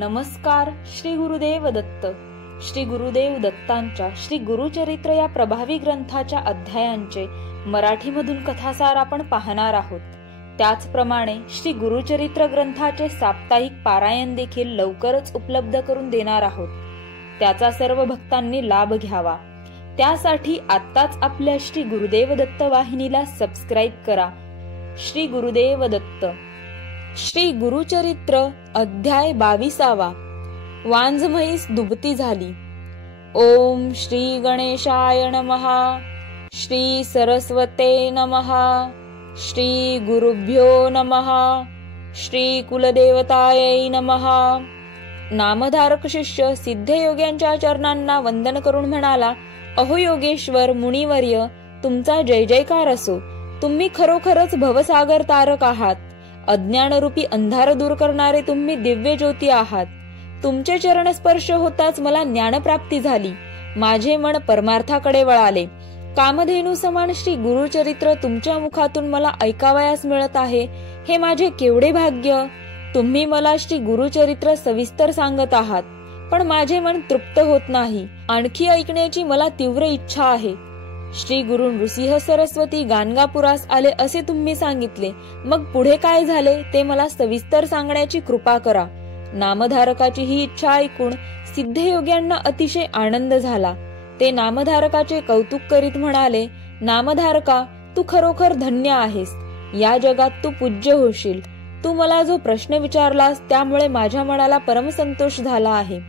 नमस्कार. श्री गुरुदेव दत्त. श्री गुरुदेव दत्तांच्या श्री गुरुचरित्र या प्रभावी ग्रंथाच्या अध्यायांचे मराठीमधून कथासार आपण पाहणार आहोत. त्याचप्रमाणे श्री गुरुचरित्र ग्रंथाचे साप्ताहिक पारायण देखील लवकरच उपलब्ध करून देणार आहोत. त्याचा सर्व भक्तांनी लाभ घ्यावा. त्यासाठी आत्ताच आपल्या श्री गुरुदेव दत्त वाहिनीला सबस्क्राईब करा. श्री गुरुदेव दत्त. श्री गुरुचरित्र अध्याय 22. वांझ म्हैस दुभती झाली. ओम श्री गणेशाय नमः. श्री सरस्वते नमः. श्री गुरुभ्यो नमः. श्री कुलदेवतायै नमः. नामधारक शिष्य सिद्धयोग्यांच्या चरणांना वंदन करून म्हणाला, अहो योगेश्वर मुनिवर्य, तुमचा जय जयकार असो. तुम्ही खरोखरच भवसागर तारक आहात. अज्ञानरूपी अंधार दूर करणारे तुम्ही दिव्य ज्योती आहात. तुमचे चरण स्पर्श होताच मला ज्ञानप्राप्ती झाली. माझे मन परमार्थाकडे वळाले. कामधेनू समान श्री गुरुचरित्र तुमच्या मुखातून मला ऐकावयास मिळत आहे, हे माझे केवढे भाग्य. तुम्ही मला श्री गुरुचरित्र सविस्तर सांगत आहात, पण माझे मन तृप्त होत नाही. आणखी ऐकण्याची मला तीव्र इच्छा आहे. श्री गुरु नृसिंह सरस्वती गाणगापुरास आले असे तुम्ही सांगितले. मग पुढे काय झाले ते मला सविस्तर सांगण्याची कृपा करा. नामधारकाची ही इच्छा ऐकून सिद्धयोग्यांना अतिशय आनंद झाला. ते नामधारकाचे कौतुक करीत म्हणाले, नामधारका, तू खरोखर धन्य आहेस. या जगात तू पूज्य होशील. तू मला जो प्रश्न विचारलास त्यामुळे माझ्या मनाला परमसंतोष झाला आहे.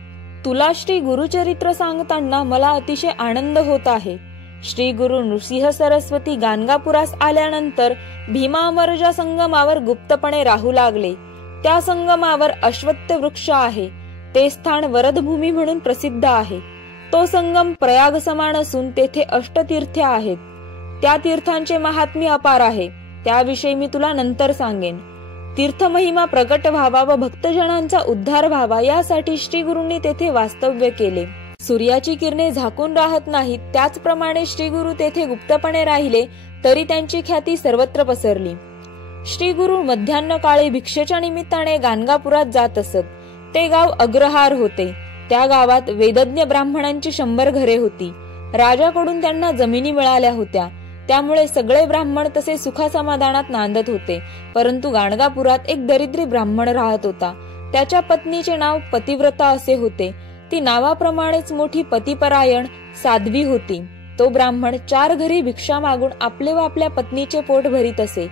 तुला श्री गुरुचरित्र सांगताना मला अतिशय आनंद होत आहे. श्री गुरु नृसिंह सरस्वती गाणगापुरास आल्यानंतर भीमामर्जा संगमावर गुप्तपणे राहू लागले. त्या संगमावर अश्वत्थ वृक्ष आहे. ते स्थान वरदभूमी म्हणून प्रसिद्ध आहे. तो संगम प्रयाग समान असून तेथे अष्टतीर्थे आहेत. त्या तीर्थांचे महात्म्य अपार आहे. त्याविषयी मी तुला नंतर सांगेन. तीर्थमहिमा प्रकट व्हावा व भक्तजनांचा उद्धार व्हावा यासाठी श्री गुरूंनी तेथे वास्तव्य केले. सूर्याची किरणे झाकून राहत नाहीत, त्याचप्रमाणे श्री गुरु तेथे गुप्तपणे राहिले तरी त्यांची ख्याती सर्वत्र पसरली. श्री गुरु मध्यान्ह काळी भिक्षेच्या निमित्ताने गाणगापुरात जात असत. ते गाव अग्रहार होते. त्या गावात वेदज्ञ ब्राह्मणांची 100 घरे होती. राजाकडून त्यांना जमिनी मिळाल्या होत्या. त्यामुळे सगळे ब्राह्मण तसे सुखासमाधानात नांदत होते. परंतु गाणगापुरात एक दरिद्री ब्राह्मण राहत होता. त्याच्या पत्नीचे नाव पतिव्रता असे होते. ती नावाप्रमाणेच मोठी पतिपरायण साध्वी होती. तो ब्राह्मण 4 घरी भिक्षा मागून आपले व आपल्या पत्नीचे पोट भरीत असे.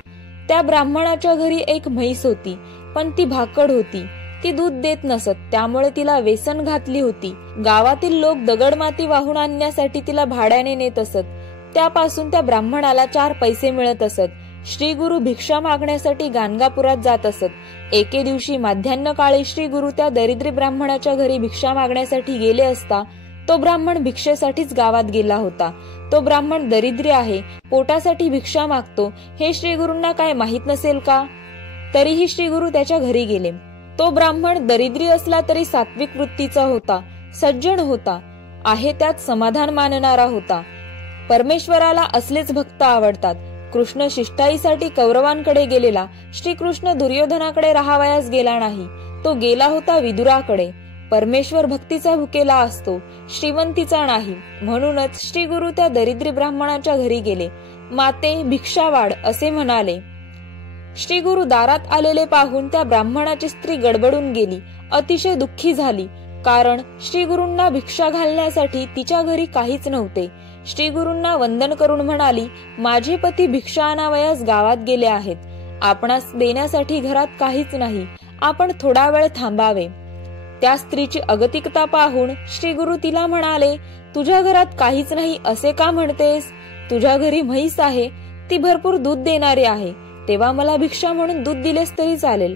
त्या ब्राह्मणाच्या घरी एक म्हैस होती, पण ती भाकड होती. ती दूध देत नसत, त्यामुळे तिला वेसन घातली होती. गावातील लोक दगडमाती वाहून आणण्यासाठी तिला भाड्याने नेत असत. त्यापासून त्या ब्राह्मणाला 4 पैसे मिळत असत. श्री गुरु भिक्षा मागण्यासाठी गाणगापुरात जात असत. एके दिवशी माध्यान्ह काळी श्री गुरु त्या दरिद्री ब्राह्मणाच्या घरी भिक्षा मागण्यासाठी गेले असता तो ब्राह्मण भिक्षेसाठीच गावात गेला होता. तो ब्राह्मण दरिद्री आहे, पोटासाठी भिक्षा मागतो, हे श्री गुरूंना काय माहित नसेल का? तरीही श्री गुरु त्याच्या घरी गेले. तो ब्राह्मण दरिद्री असला तरी सात्विक वृत्तीचा होता, सज्जन होता, आहे त्यात समाधान मानणारा होता. परमेश्वराला असलेच भक्त आवडतात. कृष्ण शिष्टाईसाठी कौरवांकडे गेलेला. श्रीकृष्ण दुर्योधनाकडे राहावयास गेला नाही. तो गेला होता विदुराकडे. परमेश्वर भक्तीचा भुकेला असतो, श्रीमंतीचा नाही. म्हणूनच श्री गुरु त्या दरिद्री ब्राह्मणाच्या घरी गेले. माते, भिक्षा वाढ असे म्हणाले. श्री गुरु दारात आलेले पाहून त्या ब्राह्मणाची स्त्री गडबडून गेली. अतिशय दुःखी झाली, कारण श्री गुरूंना भिक्षा घालण्यासाठी तिच्या घरी काहीच नव्हते. श्री गुरूंना वंदन करून म्हणाली, माझे पती भिक्षा आणावयास गावात गेले आहेत. आपणास देण्यासाठी घरात काहीच नाही. आपण थोडा वेळ थांबावे. त्या स्त्रीची अगतिकता पाहून श्री गुरु तिला म्हणाले, तुझ्या घरात काहीच नाही असे का म्हणतेस? तुझ्या घरी म्हैस आहे, ती भरपूर दूध देणारी आहे. तेव्हा मला भिक्षा म्हणून दूध दिलेस तरी चालेल.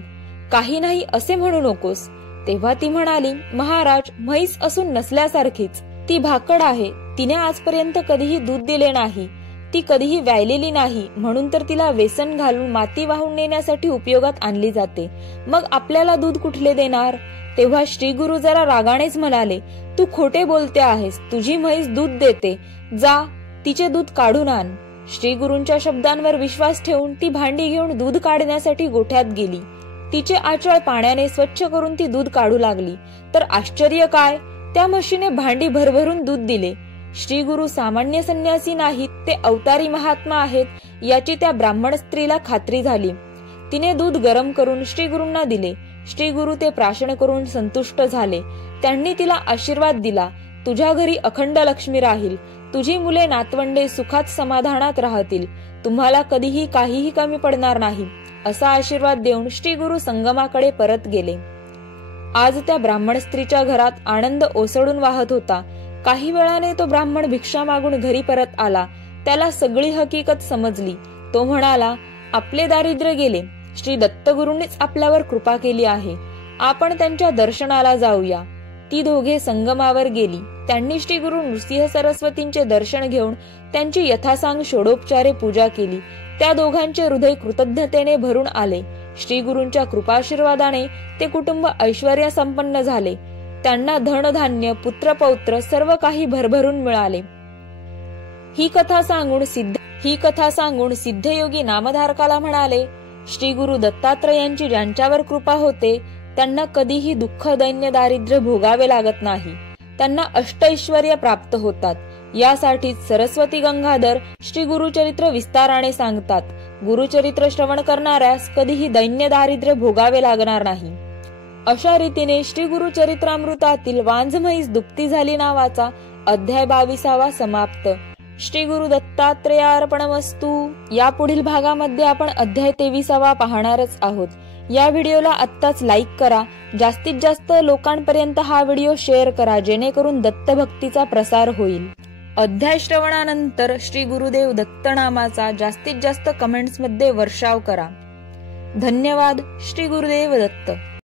काही नाही असे म्हणू नकोस. तेव्हा ती म्हणाली, महाराज, म्हैस असून नसल्यासारखीच. ती भाकड आहे. तिने आजपर्यंत कधीही दूध दिले नाही. ती कधीही व्यायलेली नाही, म्हणून तर तिला वेसन घालून माती वाहून नेण्यासाठी उपयोगात आणली जाते. मग आपल्याला दूध कुठले देणार? तेव्हा श्री गुरु जरा रागानेच म्हणाले, तू खोटे बोलते आहेस. तुझी म्हैस दूध देते. जा, तिचे दूध काढून आण. श्री गुरूंच्या शब्दांवर विश्वास ठेवून ती भांडी घेऊन दूध काढण्यासाठी गोठ्यात गेली. तिचे आचळ पाण्याने स्वच्छ करून ती दूध काढू लागली. तर आश्चर्य काय, त्या म्हशीने भांडी भरभरून दूध दिले. श्री गुरु सामान्य संन्यासी नाहीत, ते अवतारी महात्मा आहेत याची त्या ब्राह्मण स्त्रीला खात्री झाली. तिने दूध गरम करून श्री गुरूंना दिले. श्री गुरु ते प्राशन करून संतुष्ट झाले. त्यांनी तिला आशीर्वाद दिला, तुझ्या घरी अखंड लक्ष्मी राहील, तुझी मुले नातवंडे सुखात समाधानात राहतील, तुम्हाला कधीही काहीही कमी पडणार नाही, असा आशीर्वाद देऊन श्री गुरु संगमाकडे परत गेले. आज त्या ब्राह्मण स्त्रीच्या घरात आनंद ओसळून वाहत होता. काही वेळाने तो ब्राह्मण भिक्षा मागून घरी परत आला. त्याला सगळी हकीकत समजली. तो म्हणाला, आपले दारिद्र्य गेले, श्री दत्तगुरूंनीच आपल्यावर कृपा केली आहे, आपण त्यांच्या दर्शनाला जाऊया. ती दोघे संगमावर गेली. त्यांनी श्री गुरु नृसिंह सरस्वतींचे दर्शन घेऊन त्यांची यथासांग षोडोपचारे पूजा केली. त्या दोघांचे हृदय कृतज्ञतेने भरून आले. श्री गुरूंच्या कृपाशीर्वादाने ते कुटुंब ऐश्वर्य संपन्न झाले. त्यांना धनधान्य, पुत्रपौत्र सर्व काही भरभरून मिळाले. ही कथा सांगून सिद्धयोगी नामधारकाला म्हणाले, श्री गुरु दत्तात्रयांची ज्यांच्यावर कृपा होते त्यांना कधीही दुःख, दैन्य, दारिद्र्य भोगावे लागत नाही. त्यांना अष्टऐश्वर्य प्राप्त होतात. यासाठीच सरस्वती गंगाधर श्री गुरुचरित्र विस्ताराने सांगतात. गुरुचरित्र श्रवण करणाऱ्यास कधीही दैन्य, दारिद्र्य भोगावे लागणार नाही. अशा रीतीने श्री गुरुचरित्रामृतातील वांझ म्हैस दुभती झाली नावाचा अध्याय 22 समाप्त. श्री गुरु दत्तात्रेयार्पणमस्तु. या पुढील भागामध्ये आपण अध्याय 23 पाहणारच आहोत. या व्हिडिओला आत्ताच लाईक करा. जास्तीत जास्त लोकांपर्यंत हा व्हिडिओ शेअर करा, जेणेकरून दत्तभक्तीचा प्रसार होईल. अध्याय श्रवणानंतर श्री गुरुदेव दत्त नामाचा जास्तीत जास्त कमेंट्स मध्ये वर्षाव करा. धन्यवाद. श्री गुरुदेव दत्त.